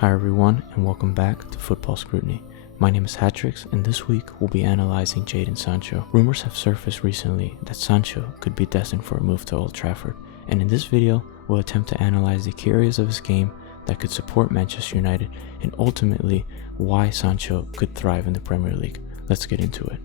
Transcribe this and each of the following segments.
Hi everyone, and welcome back to Football Scrutiny. My name is Hatrix, and this week we'll be analyzing Jadon Sancho. Rumors have surfaced recently that Sancho could be destined for a move to Old Trafford, and in this video we'll attempt to analyze the key areas of his game that could support Manchester United, and ultimately why Sancho could thrive in the Premier League. Let's get into it.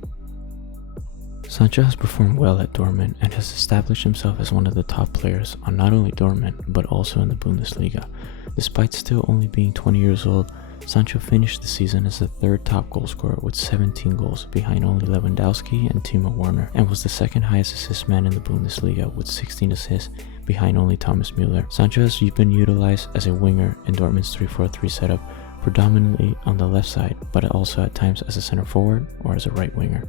Sancho has performed well at Dortmund and has established himself as one of the top players on not only Dortmund but also in the Bundesliga. Despite still only being 20 years old, Sancho finished the season as the third top goal scorer with 17 goals behind only Lewandowski and Timo Werner, and was the second highest assist man in the Bundesliga with 16 assists behind only Thomas Müller. Sancho has been utilized as a winger in Dortmund's 3-4-3 setup, predominantly on the left side, but also at times as a center forward or as a right winger.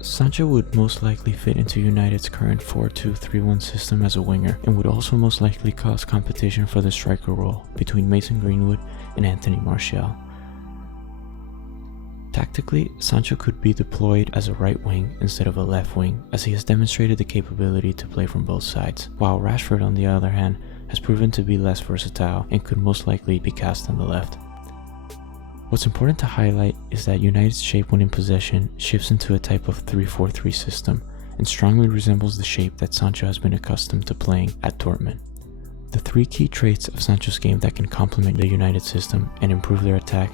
Sancho would most likely fit into United's current 4-2-3-1 system as a winger, and would also most likely cause competition for the striker role between Mason Greenwood and Anthony Martial. Tactically, Sancho could be deployed as a right wing instead of a left wing, as he has demonstrated the capability to play from both sides, while Rashford on the other hand has proven to be less versatile and could most likely be cast on the left. What's important to highlight is that United's shape when in possession shifts into a type of 3-4-3 system and strongly resembles the shape that Sancho has been accustomed to playing at Dortmund. The three key traits of Sancho's game that can complement the United system and improve their attack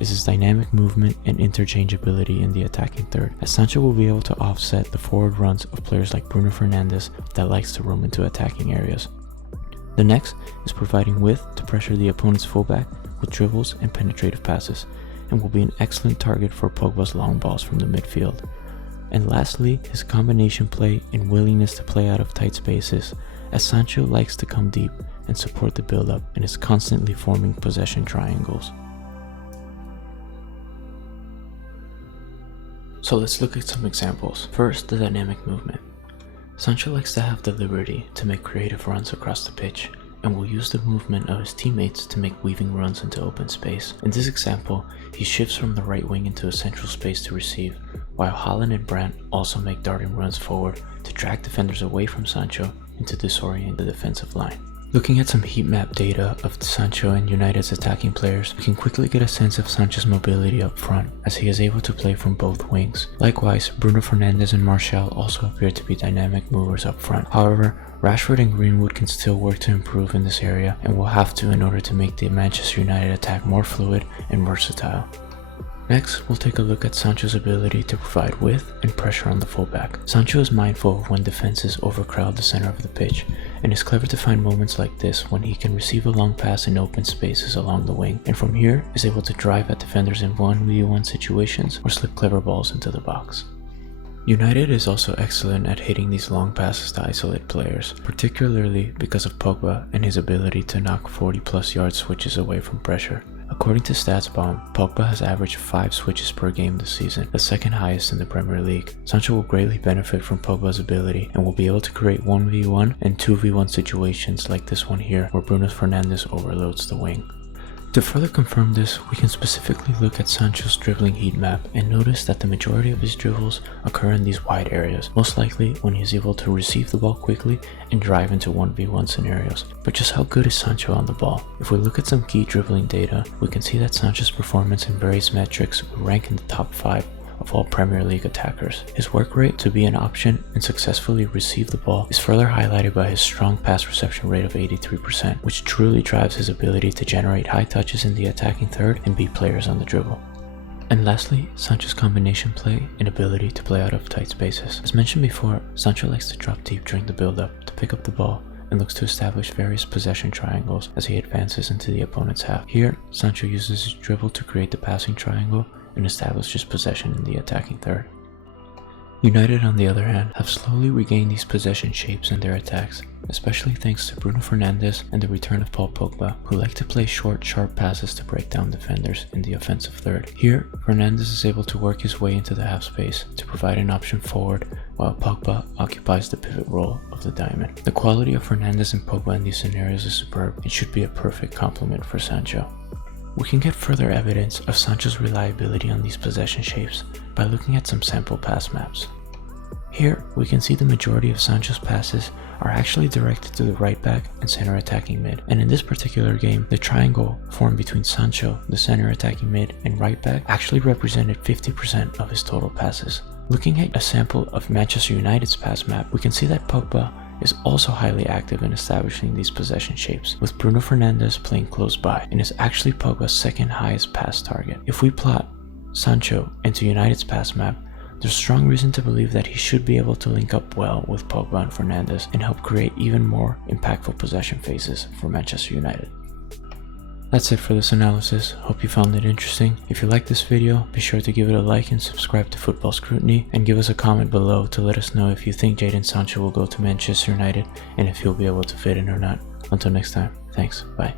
is his dynamic movement and interchangeability in the attacking third, as Sancho will be able to offset the forward runs of players like Bruno Fernandes that likes to roam into attacking areas. The next is providing width to pressure the opponent's fullback with dribbles and penetrative passes, and will be an excellent target for Pogba's long balls from the midfield. And lastly, his combination play and willingness to play out of tight spaces, as Sancho likes to come deep and support the build-up and is constantly forming possession triangles. So let's look at some examples. First, the dynamic movement. Sancho likes to have the liberty to make creative runs across the pitch, and will use the movement of his teammates to make weaving runs into open space. In this example, he shifts from the right wing into a central space to receive, while Haaland and Brandt also make darting runs forward to drag defenders away from Sancho and to disorient the defensive line. Looking at some heat map data of Sancho and United's attacking players, we can quickly get a sense of Sancho's mobility up front, as he is able to play from both wings. Likewise, Bruno Fernandes and Martial also appear to be dynamic movers up front. However, Rashford and Greenwood can still work to improve in this area, and will have to in order to make the Manchester United attack more fluid and versatile. Next, we'll take a look at Sancho's ability to provide width and pressure on the fullback. Sancho is mindful of when defenses overcrowd the center of the pitch, and is clever to find moments like this when he can receive a long pass in open spaces along the wing, and from here is able to drive at defenders in 1v1 situations or slip clever balls into the box. United is also excellent at hitting these long passes to isolate players, particularly because of Pogba and his ability to knock 40+ yard switches away from pressure. According to StatsBomb, Pogba has averaged 5 switches per game this season, the second highest in the Premier League. Sancho will greatly benefit from Pogba's ability and will be able to create 1v1 and 2v1 situations like this one here, where Bruno Fernandes overloads the wing. To further confirm this, we can specifically look at Sancho's dribbling heat map and notice that the majority of his dribbles occur in these wide areas, most likely when he is able to receive the ball quickly and drive into 1v1 scenarios. But just how good is Sancho on the ball? If we look at some key dribbling data, we can see that Sancho's performance in various metrics will rank in the top 5 of all Premier League attackers. His work rate to be an option and successfully receive the ball is further highlighted by his strong pass reception rate of 83%, which truly drives his ability to generate high touches in the attacking third and beat players on the dribble. And lastly, Sancho's combination play and ability to play out of tight spaces. As mentioned before, Sancho likes to drop deep during the build-up to pick up the ball and looks to establish various possession triangles as he advances into the opponent's half. Here, Sancho uses his dribble to create the passing triangle and establishes possession in the attacking third. United, on the other hand, have slowly regained these possession shapes in their attacks, especially thanks to Bruno Fernandes and the return of Paul Pogba, who like to play short, sharp passes to break down defenders in the offensive third. Here, Fernandes is able to work his way into the half space to provide an option forward, while Pogba occupies the pivot role of the diamond. The quality of Fernandes and Pogba in these scenarios is superb and should be a perfect complement for Sancho. We can get further evidence of Sancho's reliability on these possession shapes by looking at some sample pass maps. Here, we can see the majority of Sancho's passes are actually directed to the right back and center attacking mid. And in this particular game, the triangle formed between Sancho, the center attacking mid, and right back actually represented 50% of his total passes. Looking at a sample of Manchester United's pass map, we can see that Pogba is also highly active in establishing these possession shapes, with Bruno Fernandes playing close by, and is actually Pogba's second highest pass target. If we plot Sancho into United's pass map, there's strong reason to believe that he should be able to link up well with Pogba and Fernandes and help create even more impactful possession phases for Manchester United. That's it for this analysis. Hope you found it interesting. If you liked this video, be sure to give it a like and subscribe to Football Scrutiny, and give us a comment below to let us know if you think Jadon Sancho will go to Manchester United and if he'll be able to fit in or not. Until next time, thanks, bye.